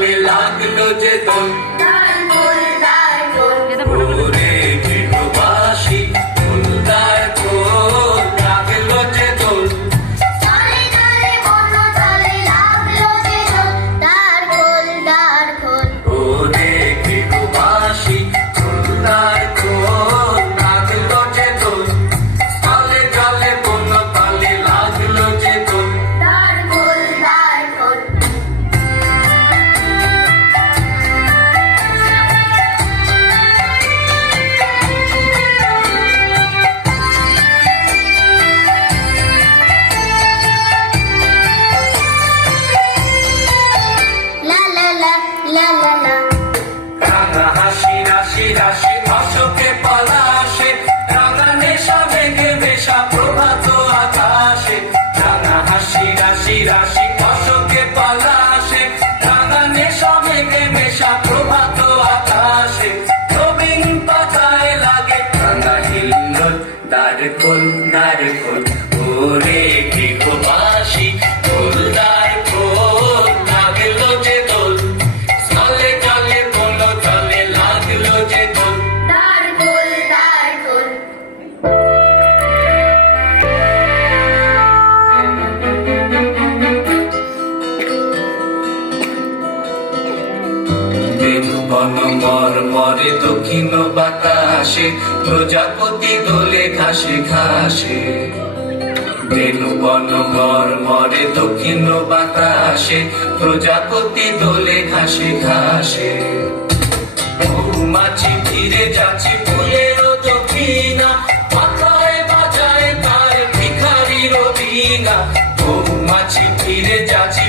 তালে লাগলো যে দোল ওরে গৃহবাসী ফুলদার খোল লাগলো যে দোল ওরে গৃহবাসী ফুলদার খোল লাগলো যে দোল তালে তালে বন্য তালে লাগলো যে দোল রাঙা হাসি রাশি রাশি অশোকে পলাশে রাঙা নেশা ভেঙে ভেসা প্রভাত আকাশে রাঙা হাসি রাশি রাশি অশোকে পলাশে রাঙা নেশা ভেঙে ভেসা প্রভাত আকাশে নবীন পাতায় লাগে রাঙা হিল্লোল দ্বার খোল ওরে গৃহবাসী ফুলদার খোল লাগলো যে দোল চলে চলে বলো চলে লাগলো যে দোল বন মরে দক্ষিণ বাতাসে প্রজাপতি দোলে ঘাসে ঘাসে বেনু বন মরে দক্ষিণ বাতাসে প্রজাপতি দোলে ঘাসে ঘাসে মৌমাছি ফিরে যাচ্ছে ফুলের দক্ষিণা মাথায় বাজায় তার ভিখারির বীণা মৌমাছি ফিরে যাচ্ছে